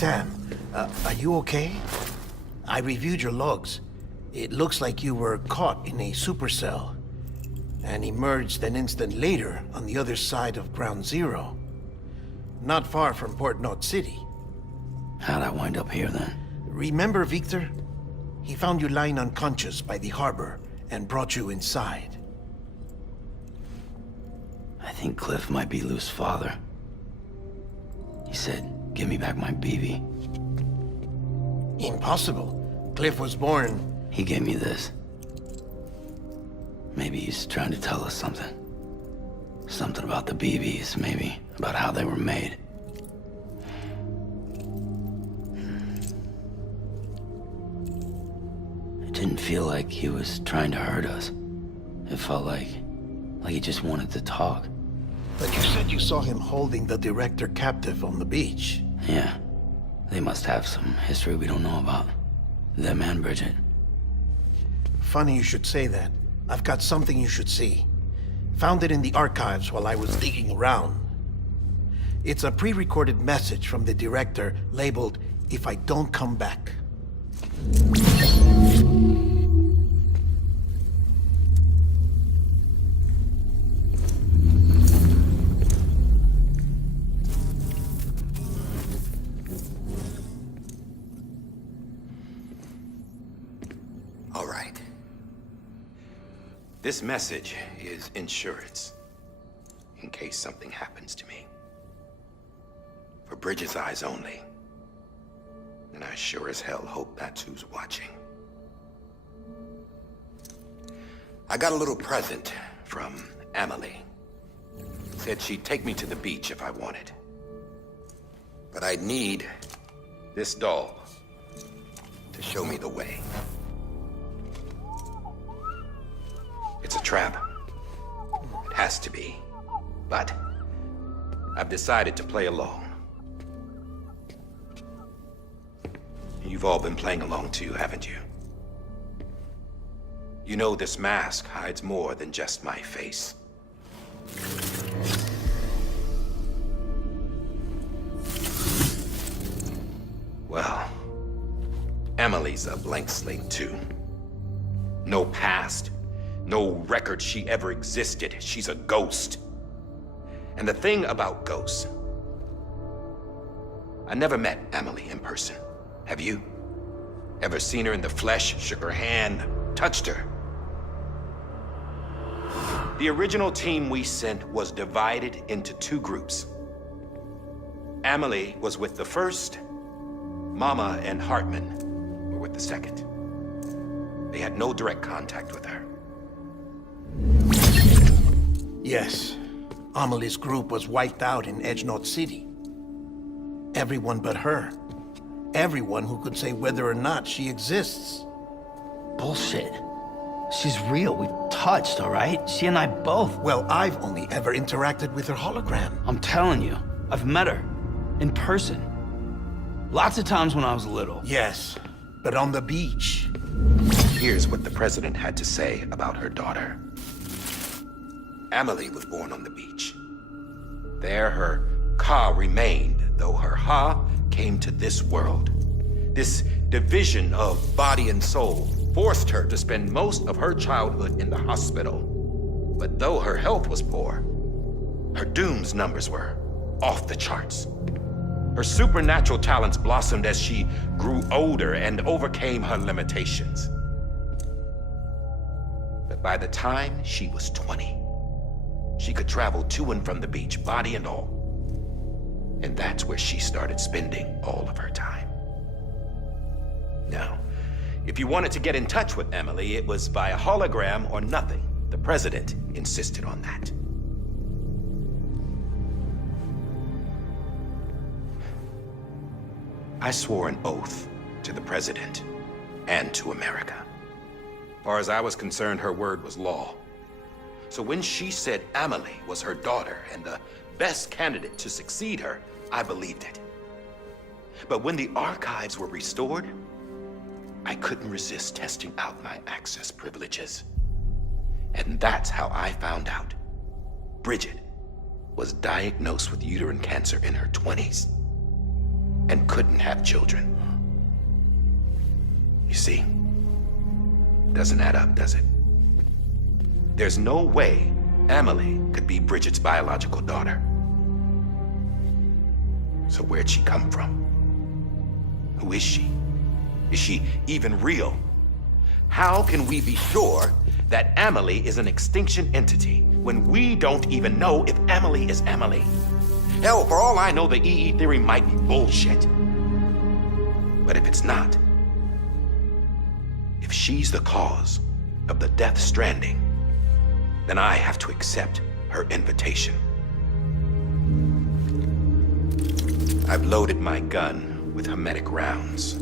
Sam, are you okay? I reviewed your logs. It looks like you were caught in a supercell and emerged an instant later on the other side of Ground Zero. Not far from Port Knot City. How'd I wind up here then? Remember Victor? He found you lying unconscious by the harbor and brought you inside. I think Cliff might be Lou's father. He said, give me back my BB. Impossible. Cliff was born... He gave me this. Maybe he's trying to tell us something. Something about the BBs, maybe. About how they were made. It didn't feel like he was trying to hurt us. It felt like he just wanted to talk. But you said you saw him holding the director captive on the beach. Yeah. They must have some history we don't know about. Them and Bridget. Funny you should say that. I've got something you should see. Found it in the archives while I was digging around. It's a pre-recorded message from the director labeled, "If I don't come back." All right. This message is insurance, in case something happens to me. For Bridget's eyes only. And I sure as hell hope that's who's watching. I got a little present from Amelie. Said she'd take me to the beach if I wanted. But I'd need this doll to show me the way. It's a trap. It has to be. But I've decided to play along. You've all been playing along too, haven't you? You know this mask hides more than just my face. Well, Amelie's a blank slate too. No past. No record she ever existed. She's a ghost. And the thing about ghosts... I never met Amelie in person. Have you? Ever seen her in the flesh, shook her hand, touched her? The original team we sent was divided into two groups. Amelie was with the first. Mama and Hartman were with the second. They had no direct contact with her. Yes. Amelie's group was wiped out in Edge Knot City. Everyone but her. Everyone who could say whether or not she exists. Bullshit. She's real. We've touched, all right? She and I both. Well, I've only ever interacted with her hologram. I'm telling you, I've met her. In person. Lots of times when I was little. Yes, but on the beach. Here's what the president had to say about her daughter. Amelie was born on the beach. There her Ka remained, though her Ha came to this world. This division of body and soul forced her to spend most of her childhood in the hospital. But though her health was poor, her Doom's numbers were off the charts. Her supernatural talents blossomed as she grew older and overcame her limitations. But by the time she was 20, she could travel to and from the beach, body and all. And that's where she started spending all of her time. Now, if you wanted to get in touch with Amelie, it was via hologram or nothing. The president insisted on that. I swore an oath to the president and to America. As far as I was concerned, her word was law. So when she said Amelie was her daughter and the best candidate to succeed her, I believed it. But when the archives were restored, I couldn't resist testing out my access privileges. And that's how I found out Bridget was diagnosed with uterine cancer in her 20s. and couldn't have children. You see, doesn't add up, does it? There's no way Amelie could be Bridget's biological daughter. So where'd she come from? Who is she? Is she even real? How can we be sure that Amelie is an extinction entity when we don't even know if Amelie is Amelie? Hell, for all I know, the EE theory might be bullshit. But if it's not, if she's the cause of the Death Stranding, then I have to accept her invitation. I've loaded my gun with hermetic rounds.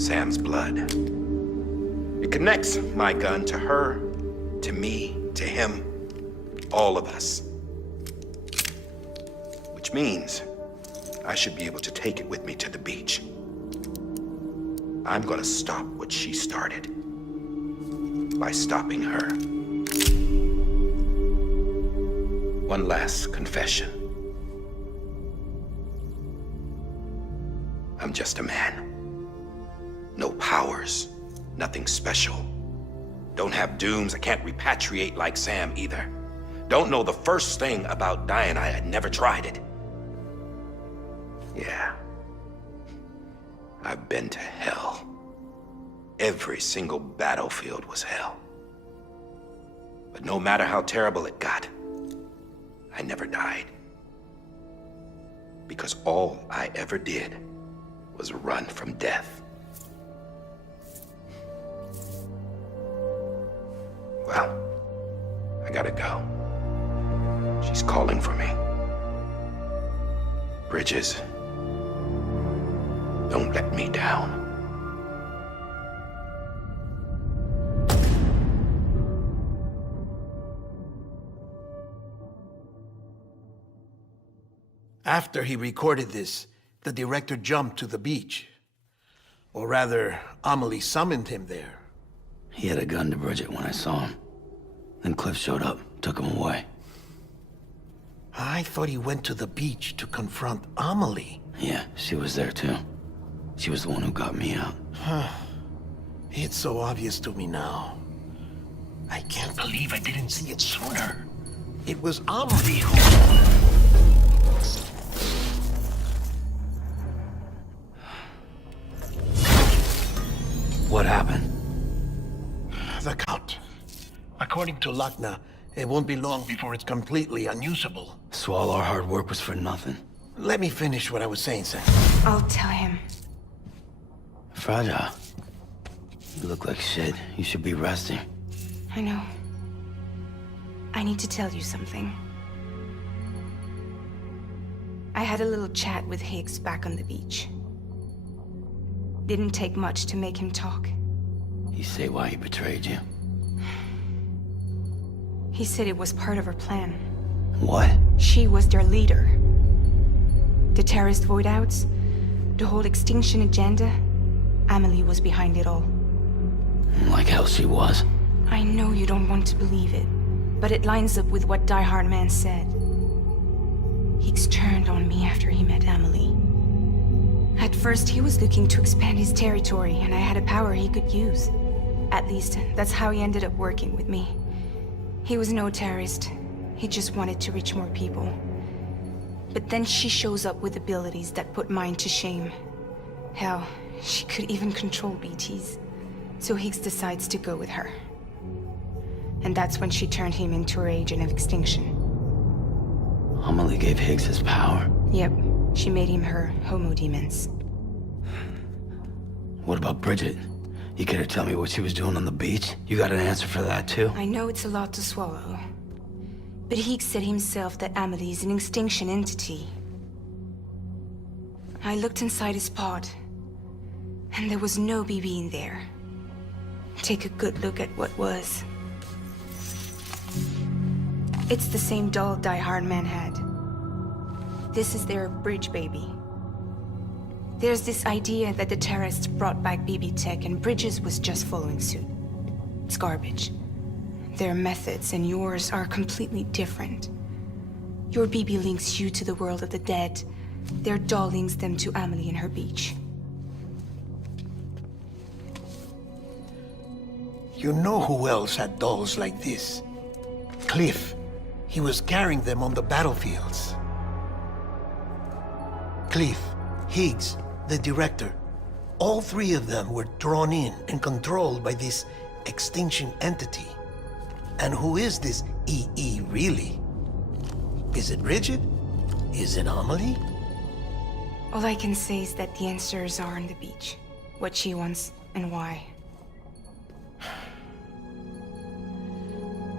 Sam's blood. It connects my gun to her, to me, to him, all of us. Which means I should be able to take it with me to the beach. I'm gonna stop what she started by stopping her. One last confession. I'm just a man. No powers, nothing special. Don't have dooms, I can't repatriate like Sam either. Don't know the first thing about dying, I had never tried it. Yeah. I've been to hell. Every single battlefield was hell. But no matter how terrible it got, I never died. Because all I ever did was run from death. Well, I gotta go. She's calling for me. Bridges, don't let me down. After he recorded this, the director jumped to the beach. Or rather, Amelie summoned him there. He had a gun to Bridget when I saw him. Then Cliff showed up, took him away. I thought he went to the beach to confront Amelie. Yeah, she was there too. She was the one who got me out. It's so obvious to me now. I can't believe I didn't see it sooner. It was Amelie who... What happened? The cut. According to Wagner, it won't be long before it's completely unusable. So all our hard work was for nothing. Let me finish what I was saying, Sam. I'll tell him. Fragile. You look like shit. You should be resting. I know. I need to tell you something. I had a little chat with Higgs back on the beach. Didn't take much to make him talk. You say why he betrayed you? He said it was part of her plan. What? She was their leader. The terrorist void-outs, the whole extinction agenda, Amelie was behind it all. Like hell she was. I know you don't want to believe it, but it lines up with what Die-Hardman said. Higgs turned on me after he met Amelie. At first, he was looking to expand his territory, and I had a power he could use. At least, that's how he ended up working with me. He was no terrorist. He just wanted to reach more people. But then she shows up with abilities that put mine to shame. Hell, she could even control BTs. So Higgs decides to go with her. And that's when she turned him into her agent of extinction. Amelie gave Higgs his power. Yep, she made him her homo demons. What about Bridget? You care to tell me what she was doing on the beach? You got an answer for that too? I know it's a lot to swallow. But Higgs said himself that Amelie is an extinction entity. I looked inside his pod, and there was no BB in there. Take a good look at what was. It's the same doll Die-Hardman had. This is their bridge baby. There's this idea that the terrorists brought back BB tech and Bridges was just following suit. It's garbage. Their methods and yours are completely different. Your BB links you to the world of the dead, Their doll links them to Amelie and her beach. You know who else had dolls like this? Cliff. He was carrying them on the battlefields. Cliff, Higgs, the director. All three of them were drawn in and controlled by this extinction entity. And who is this EE really? Is it Rigid? Is it Amelie? All I can say is that the answers are on the beach. What she wants and why.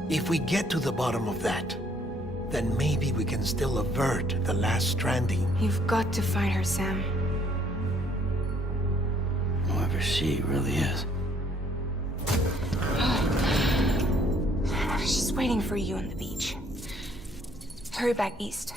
If we get to the bottom of that, then maybe we can still avert the last stranding. You've got to find her, Sam. Whoever she really is. She's waiting for you on the beach. Hurry back east.